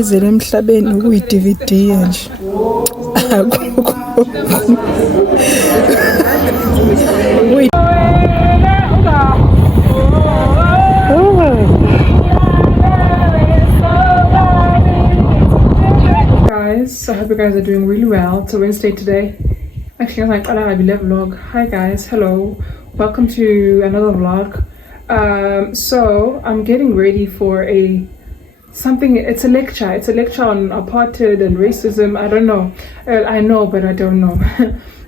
ezele emhlabeni kuyi-DVD nje. Guys, I hope you guys are doing really well. It's a Wednesday today. Actually, I'm like, I vlog. Hi guys, hello, welcome to another vlog. So I'm getting ready for something. It's a lecture on apartheid and racism. I don't know. I know, but I don't know.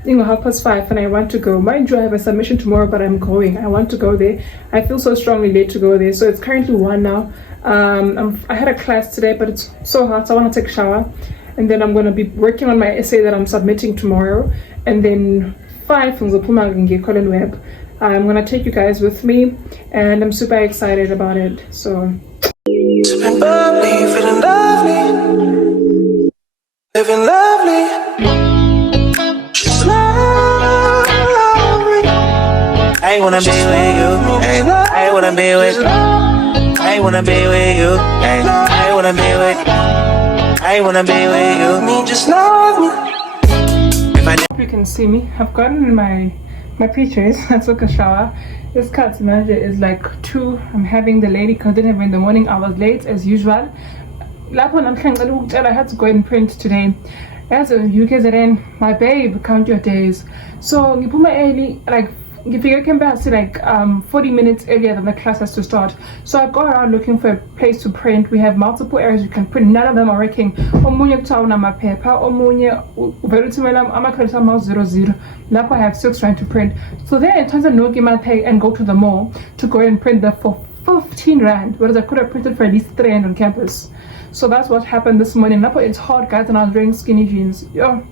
5:30 and I want to go. Mind you, I have a submission tomorrow, but I'm going. I want to go there. I feel so strongly late to go there. So it's currently 1 now. I had a class today, but it's so hot, so I want to take a shower, and then I'm going to be working on my essay that I'm submitting tomorrow. And then 5 from the Puma Colin Web. I'm going to take you guys with me, and I'm super excited about it. So feeling lovely, living lovely, just lovely. I wanna be with you, I wanna be with you, I wanna be with you, I wanna be with you, I wanna be with you, me just love me. If I hope you can see me. I've gotten my pictures. I took a shower. This cut manager is like 2. I'm having the lady because I didn't have in the morning. I was late as usual. I had to go and print today. As a ukzn, my babe, count your days. So you put my early, like if you came back to like 40 minutes earlier than the class has to start. So I go around looking for a place to print. We have multiple areas you can print. None of them are working. Omunye kuthiwa my paper, omunye uveluthumela amakhalisa ama-00. Lapho I have 6 trying to print. So then it turns out no give my pay and go to the mall to go and print them for 15 rand, whereas I could have printed for at least 3 rand on campus. So that's what happened this morning. Lapho it's hot, guys, and I was wearing skinny jeans. Yo,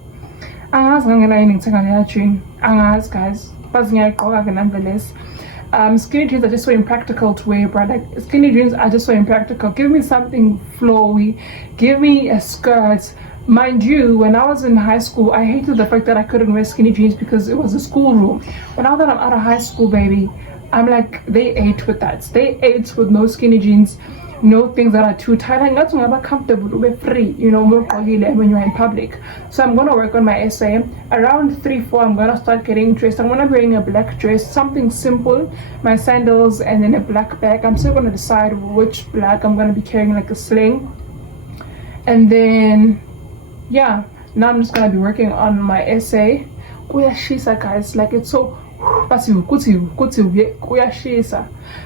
guys. Nonetheless, skinny jeans are just so impractical to wear, bro. Like skinny jeans are just so impractical. Give me something flowy, give me a skirt. Mind you, when I was in high school, I hated the fact that I couldn't wear skinny jeans because it was a schoolroom. But now that I'm out of high school, baby, I'm like, they ate with that. They ate with no skinny jeans, no things that are too tight. I'm not comfortable, be free, you know, more when you're in public. So I'm gonna work on my essay. Around 3-4, I'm gonna start getting dressed. I'm gonna be wearing a black dress, something simple, my sandals, and then a black bag. I'm still gonna decide which black I'm gonna be carrying, like a sling. And then yeah, now I'm just gonna be working on my essay. Kuyashisa, guys, like it's so kuyashisa.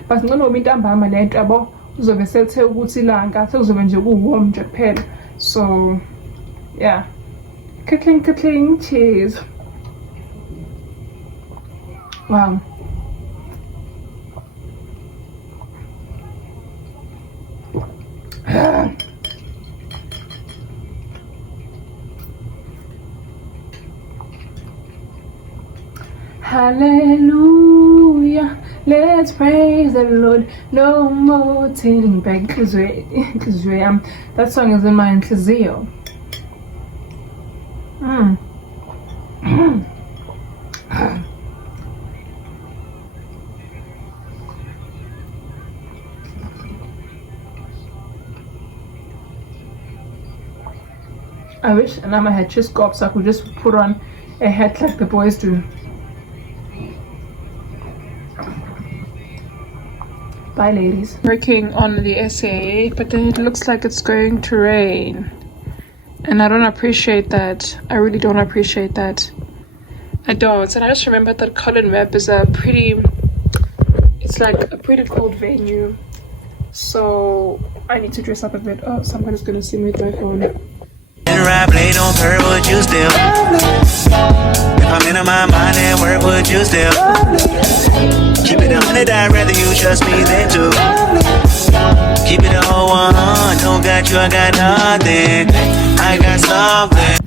But ngcono umintambama lento yabo uzobe sethe ukuthi ilanga sekuzobe nje kuwarm nje kuphela. So yeah, cooking, cheese. Wow. Hallelujah, let's praise the Lord. No more turning back. Because that song is in my Nkazio. I wish Anama had just got up so I could just put on a hat like the boys do. Bye, ladies. Working on the essay, but then it looks like it's going to rain. And I don't appreciate that. I really don't appreciate that. I don't. And I just remember that Colin Web is it's like a pretty cold venue. So I need to dress up a bit. Oh, somebody's going to see me with my phone. If I'm in my mind at work, would you still keep it 100? I'd rather you trust me than to keep it a whole 100. Don't got you, I got nothing. I got something.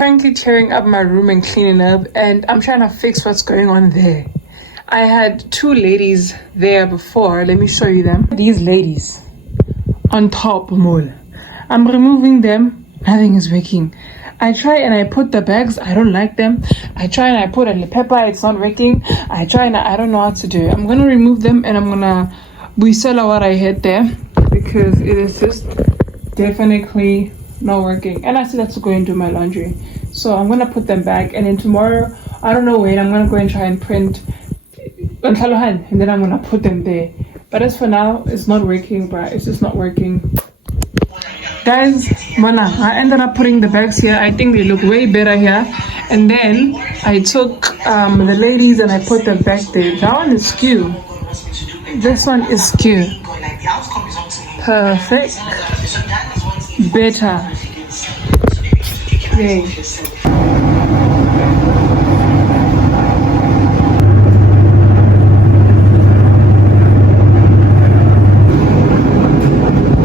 Currently tearing up my room and cleaning up, and I'm trying to fix what's going on there. I had 2 ladies there before. Let me show you them. These ladies on top mole. I'm removing them. Nothing is working. I try and I put the bags. I don't like them. I try and I put a pepper. It's not working. I try and I don't know what to do. I'm gonna remove them and I'm gonna sell what I had there because it is just definitely not working. And I still have to go and do my laundry. So I'm gonna put them back, and then tomorrow, I don't know when, I'm gonna go and try and print and then I'm gonna put them there. But as for now, it's not working, but it's just not working. Guys, voila, I ended up putting the bags here. I think they look way better here. And then I took the ladies and I put them back there. That one is skew. This one is skew. Perfect. Better. Yay.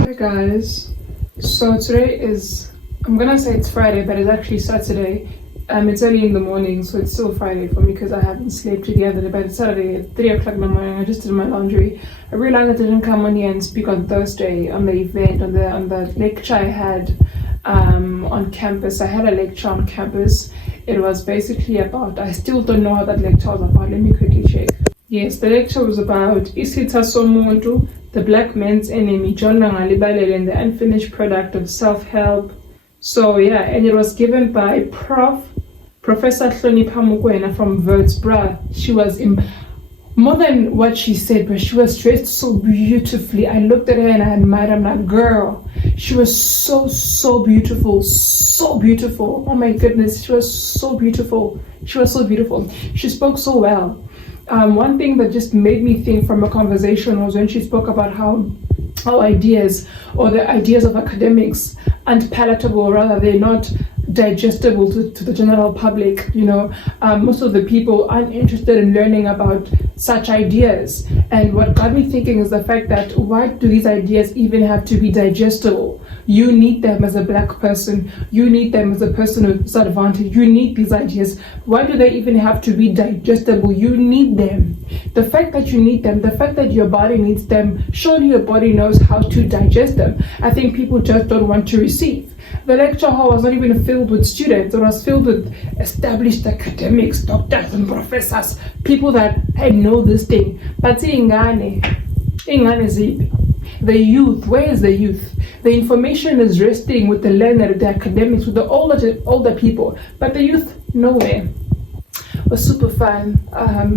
Hey guys. So today is, I'm gonna say it's Friday, but it's actually Saturday. It's early in the morning, so it's still Friday for me because I haven't slept together. But it's Saturday at 3 o'clock in the morning. I just did my laundry. I realized I didn't come on here and speak on Thursday on the event, on the lecture I had on campus. I had a lecture on campus. It was basically about, I still don't know what that lecture was about. Let me quickly check. Yes, the lecture was about Isitha Somuntu, the black man's enemy, John Langalibalele, and the unfinished product of self-help. So yeah, and it was given by Professor Hlonipha Mukwena from Wurtzbra. She was more than what she said, but she was dressed so beautifully. I looked at her and I admired her. I'm like, girl, she was so beautiful, so beautiful. Oh my goodness, she was so beautiful. She was so beautiful. She spoke so well. One thing that just made me think from a conversation was when she spoke about how ideas, or the ideas of academics, aren't palatable, rather they're not digestible to the general public. You know, most of the people aren't interested in learning about such ideas. And what got me thinking is the fact that why do these ideas even have to be digestible? You need them as a black person. You need them as a person with disadvantage. You need these ideas. Why do they even have to be digestible? You need them. The fact that you need them, the fact that your body needs them, surely your body knows how to digest them. I think people just don't want to receive. The lecture hall was not even filled with students. It was filled with established academics, doctors and professors, people that I know this thing. But the youth, where is the youth? The information is resting with the learner, the academics, with the older people, but the youth, nowhere. It was super fun.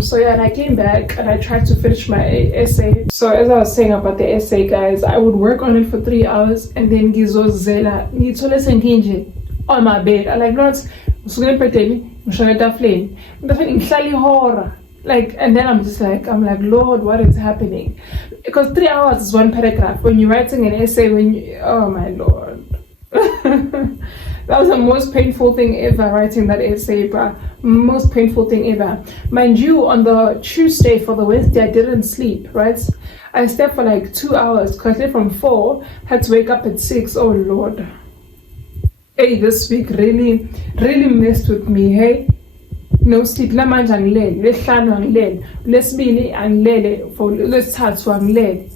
So yeah, and I came back and I tried to finish my essay. So as I was saying about the essay, guys, I would work on it for 3 hours and then ngizozela ngithole senginje on my bed. I'm like, Lord, like, and then I'm like, Lord, what is happening? Because 3 hours is one paragraph. When you're writing an essay, oh my Lord. That was the most painful thing ever, writing that essay, bruh. Most painful thing ever. Mind you, on the Tuesday for the Wednesday, I didn't sleep, right? I slept for like 2 hours, because I slept from 4, had to wake up at 6. Oh Lord. Hey, this week really messed with me, hey? No sleep. Lamanje angilele, lesihlanu angilele, lesibili angilele, for lesithathu angilele.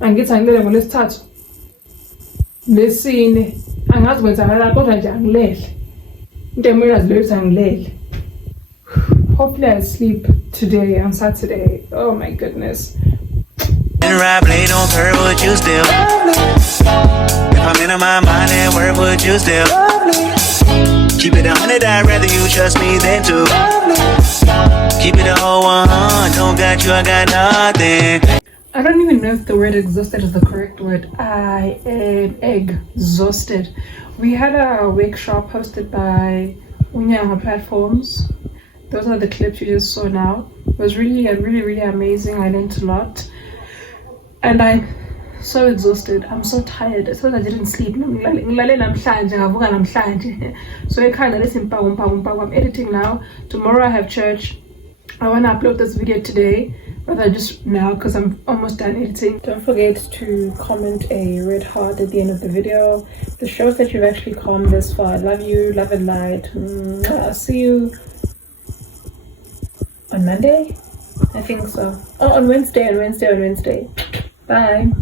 Angithi angilele ngolesithathu. Lesine angazi kwenzakala kodwa nje angilele. Into emuyazi leyo angilele. Hopefully I sleep today on Saturday. Oh my goodness. And ride blade on curve, would you still? If I'm in my mind and work, would you still? Keep it 100, I'd rather you trust me than to. Keep it a whole 100, don't got you, I got nothing. I don't even know if the word exhausted is the correct word. I am exhausted. We had a workshop hosted by Unyango platforms. Those are the clips you just saw now. It was really amazing. I learned a lot. And I'm so exhausted. I'm so tired. It's because I didn't sleep. So I'm editing now. Tomorrow I have church. I want to upload this video today. rather just now because I'm almost done editing. Don't forget to comment a red heart at the end of the video. This shows that you've actually come this far. I love you, love and light. I'll see you on Monday? I think so. Oh, on Wednesday. Bye.